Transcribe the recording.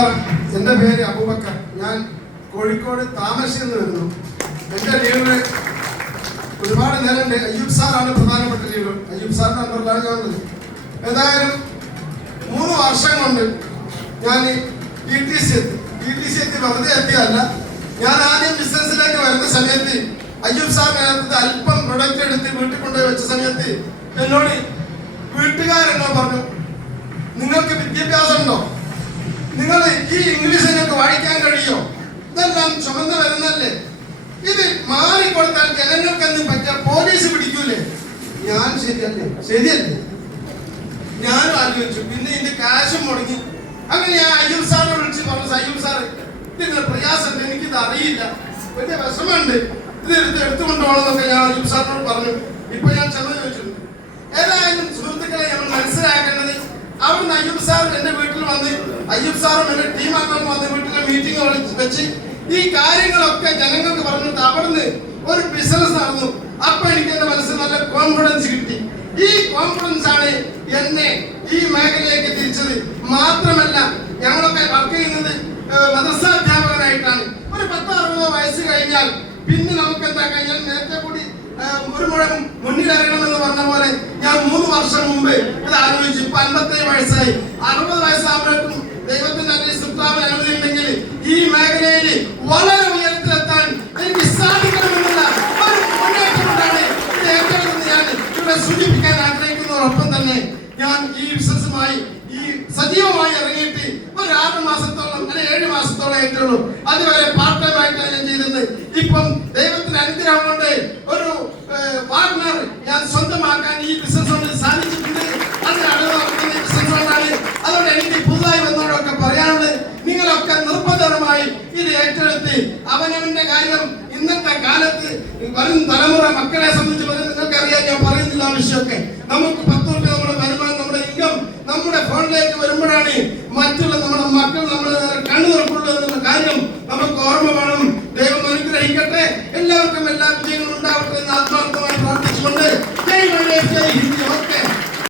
നമസ്കാരം. എൻ്റെ പേര് അബൂബക്കർ. ഞാൻ കോഴിക്കോട് താമരശ്ശേരിയിൽ നിന്ന് വരുന്നു. എൻ്റെ ലീഡർ ഒരുപാട് നേരമുണ്ട്. അയ്യൂബ് സാറാണ് പ്രധാനപ്പെട്ട ലീഡർ. അയ്യൂബ് സാറിൻ്റെ അണ്ടറിലാണ് ഞാൻ ഉള്ളത്. ഏതായാലും 3 വർഷം കൊണ്ട് ഞാൻ ETC എത്തി വെറുതെ എത്തിയതല്ല. ഞാൻ ആദ്യം ബിസിനസ്സിലേക്ക് വരുന്ന സമയത്ത് അയ്യൂബ് സാറിനകത്ത് അല്പം പ്രൊഡക്റ്റ് എടുത്ത് വീട്ടിൽ കൊണ്ടുപോയി വെച്ച സമയത്ത് എന്നോട് വീട്ടുകാരെന്നോ പറഞ്ഞു, നിങ്ങൾക്ക് വിദ്യാഭ്യാസം ഉണ്ടോ? നിങ്ങൾ ഈ ഇംഗ്ലീഷ് നിങ്ങൾക്ക് വായിക്കാൻ കഴിയോ? ഇതെല്ലാം ചുമന്ന് വരുന്നല്ലേ? ഇത് മാറിക്കൊടുത്താൽ ജനങ്ങൾക്ക് എന്തും പറ്റിയ പോലീസ് പിടിക്കൂലേ? ഞാൻ ശരിയല്ലേ? ഞാനും ആലോചിച്ചു. പിന്നെ ഇതിന്റെ കാശും മുടങ്ങി. അങ്ങനെ ഞാൻ അയ്യൂബ് സാറിനെ വിളിച്ച് പറഞ്ഞു, അയ്യൂബ് സാറ് ഇതിന്റെ പ്രയാസം എനിക്കിത് അറിയില്ല, വലിയ വിഷമമുണ്ട്, ഇത് എടുത്തുകൊണ്ടുപോകണമെന്നൊക്കെ ഞാൻ അയ്യൂബ് സാറിനോട് പറഞ്ഞു. ഇപ്പൊ ഞാൻ ക്ഷമ ചോദിച്ചിട്ടുണ്ട്. ഏതായാലും സുഹൃത്തുക്കളെ നമ്മൾ മനസ്സിലാക്കേണ്ടത്, അവിടുന്ന് അയ്യൂബ് സാർ എന്റെ വീട്ടിൽ വന്ന്, അയ്യൂബ് സാറും എന്റെ ടീം അംഗങ്ങളും വന്ന് വീട്ടിലെ മീറ്റിംഗ് വെച്ച് ഈ കാര്യങ്ങളൊക്കെ ജനങ്ങൾക്ക് പറഞ്ഞിട്ട് അവിടുന്ന് ഒരു ബിസിനസ് നടന്നു. അപ്പൊ എനിക്ക് എന്റെ മനസ്സിൽ നല്ല കോൺഫിഡൻസ് കിട്ടി. ഈ കോൺഫിഡൻസ് ആണ് എന്നെ ഈ മേഖലയിലേക്ക് തിരിച്ചത്. മാത്രമല്ല, ഞങ്ങളൊക്കെ വർക്ക് ചെയ്യുന്നത് മദ്രസാധ്യാപകനായിട്ടാണ്. ഒരു 10-60 വയസ്സ് കഴിഞ്ഞാൽ പിന്നെ നമുക്ക് എന്താ കഴിഞ്ഞാൽ നേരത്തെ കൂടി ഒരു മുഴം മുന്നിലിറങ്ങണമെന്ന് പറഞ്ഞ പോലെ ഞാൻ 3 വർഷം മുമ്പ് ഇത് ആലോചിച്ചു. ഇപ്പൊ 57 വയസ്സായി. 60 വയസ്സാകുമ്പോഴേക്കും ദൈവത്തിന്റെ സുപ്താവിന് അനുമതി ഉണ്ടെങ്കിൽ ഈ മേഖലയിൽ വളരെ ഉയരത്തിലെത്താൻ എനിക്ക് സാധിക്കണമെന്നുള്ള ഒരു മുന്നേറ്റമുണ്ടാണ് ഇത് ഏറ്റെടുത്ത് ഞാൻ ഇവിടെ സൂചിപ്പിക്കാൻ ആഗ്രഹിക്കുന്നതോടൊപ്പം തന്നെ ഞാൻ ഈ ബിസിനസ്സുമായി സജീവമായി ഇറങ്ങിയിട്ട് ഒരു 6 മാസത്തോളം അല്ലെങ്കിൽ 7 മാസത്തോളം ആയിട്ടുള്ളൂ. അതുവരെ പാർട്ട് ടൈം ആയിട്ടാണ് ഞാൻ ചെയ്തത്. ഇപ്പം ദൈവത്തിന്റെ അനുഗ്രഹം കൊണ്ട് ഒരു പാർട്ട്ണർ ഞാൻ സ്വന്തമാക്കാൻ ഈ ബിസിനസ് കൊണ്ട് സാധിച്ചിട്ടുണ്ട്. അതിനാണ് ബിസിനസ് കൊണ്ടാണ്. അതുകൊണ്ട് എനിക്ക് പുതുതായി വന്നവരൊക്കെ പറയാനുള്ളത്, നിങ്ങളൊക്കെ നിർബന്ധമായി ഇത് ഏറ്റെടുത്ത് അവനവന്റെ കാര്യം ഇന്നത്തെ കാലത്ത് വരും തലമുറ മക്കളെ സംബന്ധിച്ച് നിങ്ങൾക്കറിയാം, ഞാൻ പറയുന്നില്ല ആ വിഷയമൊക്കെ. നമുക്ക് 10 രൂപ നമ്മുടെ വരുമാനം, നമ്മുടെ ഇൻകം നമ്മുടെ ഫോണിലേക്ക് വരുമ്പോഴാണ് മറ്റുള്ള നമ്മുടെ മക്കൾ നമ്മളെ